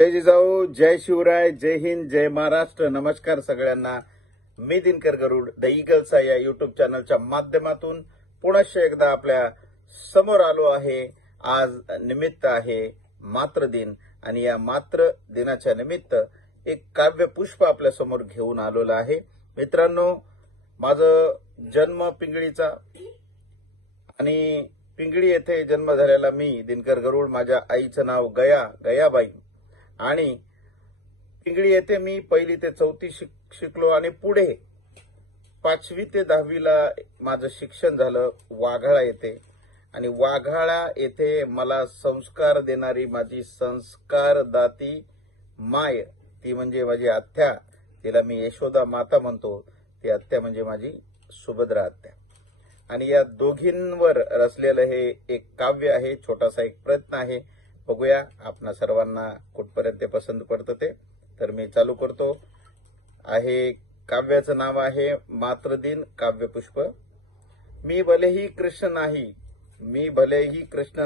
जय जिजाऊ, जय शिवराय, जय हिंद, जय महाराष्ट्र. नमस्कार सगळ्यांना. मी दिनकर गरुड the eagles या युट्यूब चॅनलच्या माध्यमातून पुनश्च एकदा आपल्या समोर आलो आहे. आज निमित्त आहे मातृ दिन आणि या मातृ दिनाच्या निमित्त एक काव्य पुष्प आपल्या समोर घेऊन आलेलं आहे. मित्रांनो, माझं जन्म पिंगळीचा आणि पिंगळी येथे जन्म झालेला मी दिनकर गरुड. माझ्या आईचं नाव गयाबाई आणि पिंगळी येथे मी 1ली ते 4थी शिकलो आणि पुढे 5वी ते 10वीला माझं शिक्षण झालं वाघाळा येथे. आणि वाघाळा येथे मला संस्कार देणारी माझी संस्कारदाती माय, ती म्हणजे माझी आत्या, तिला मी यशोदा माता म्हणतो. ती आत्या म्हणजे माझी सुभद्रा आत्या. आणि या दोघींवर रचलेलं हे एक काव्य आहे. छोटासा एक प्रयत्न आहे. बघूया आपणा सर्वांना कुठपर्यंत पसंत पडतं ते. तर मी चालू करतो. आहे काव्याचं नाव आहे मातृदिन काव्यपुष्प. मी भलेही कृष्ण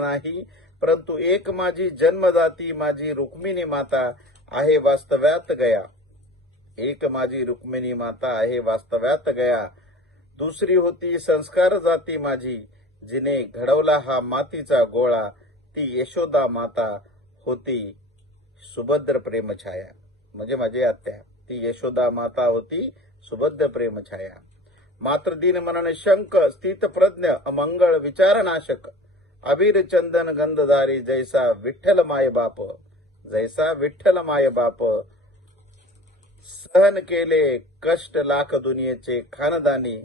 नाही, परंतु एक माझी जन्मदाती माझी रुक्मिणी माता आहे वास्तव्यात गया. एक माझी रुक्मिणी माता आहे वास्तव्यात गया. दुसरी होती संस्कार जाती माझी, जिने घडवला हा मातीचा गोळा. ती यशोदा माता होती सुभद्र प्रेमछाया. म्हणजे माझी आत्या ती यशोदा माता होती सुभद्र प्रेमछाया. मातृदिन मनन शंक स्थित प्रज्ञ अमंगळ विचारनाशक. अबीर चंदन गंधधारी जैसा विठ्ठल माय बाप. सहन केले कष्ट लाख दुनियेचे खानदानी.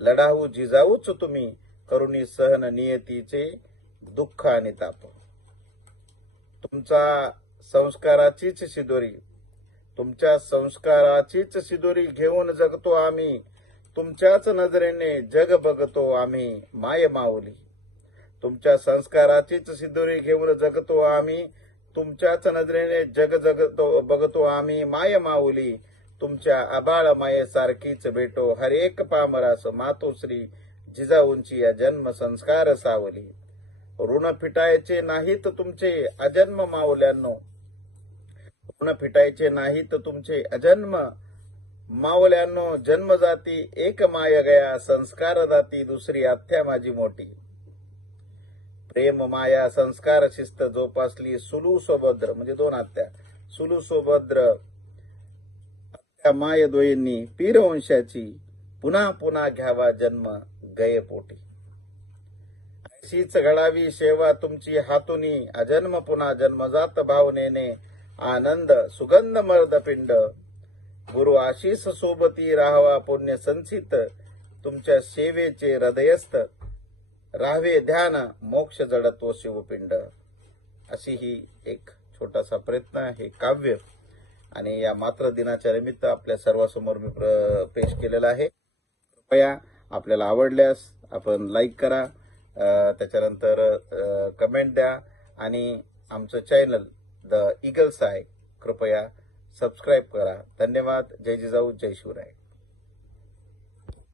लढाऊ जिजाऊच तुम्ही करुणी सहन नियतीचे दुःख आणि ताप. तुमच्या संस्काराचीच सिदोरी घेऊन जगतो आम्ही. तुमच्याच नजरेने जग बघतो आम्ही माय माऊली. तुमच्या संस्काराचीच सिदोरी घेऊन जगतो आम्ही. तुमच्याच नजरेने जग बघतो आम्ही माय माऊली. तुमच्या आबाळ मायेसारखीच भेटो हर एक पामरास मातोश्री जिजाऊंची या जन्म संस्कार सावली. ऋण फिटायचे नाहीत तुमचे अजन्म माऊल्यांनो. ऋण फिटायचे नाहीत तुमचे अजन्म माऊल्यांनो. जन्मजाती एक माय गया, संस्कारदाती दुसरी आत्या माझी मोठी. प्रेम माया संस्कार शिस्त जोपासली सुलू सोबद्र, म्हणजे 2 आत्या, सुलू सोबद्र आत्या माय दोयींनी पीरवंशाची. पुन्हा पुन्हा घ्यावा जन्म गये पोटी. अशीच घडावी सेवा तुमची हातुनी. अजन्म पुन्हा जन्मजात भावनेने आनंद सुगंध मर्द पिंड. गुरु आशीष सोबती राहावा पुण्य संचित. तुमच्या सेवेचे हृदयस्थ राहावे ध्यान मोक्ष जडत्व शिवपिंड. अशी ही एक छोटासा प्रयत्न, हे काव्य आणि या मातृ दिनाच्या निमित्त आपल्या सर्वांसमोर मी पेश केलेला आहे. कृपया आपल्याला आवडल्यास आपण लाईक करा, त्याच्यानंतर कमेंट द्या आणि आमचं चॅनल द ईगल्स कृपया सबस्क्राईब करा. धन्यवाद. जय जिजाऊ, जय शिवराय.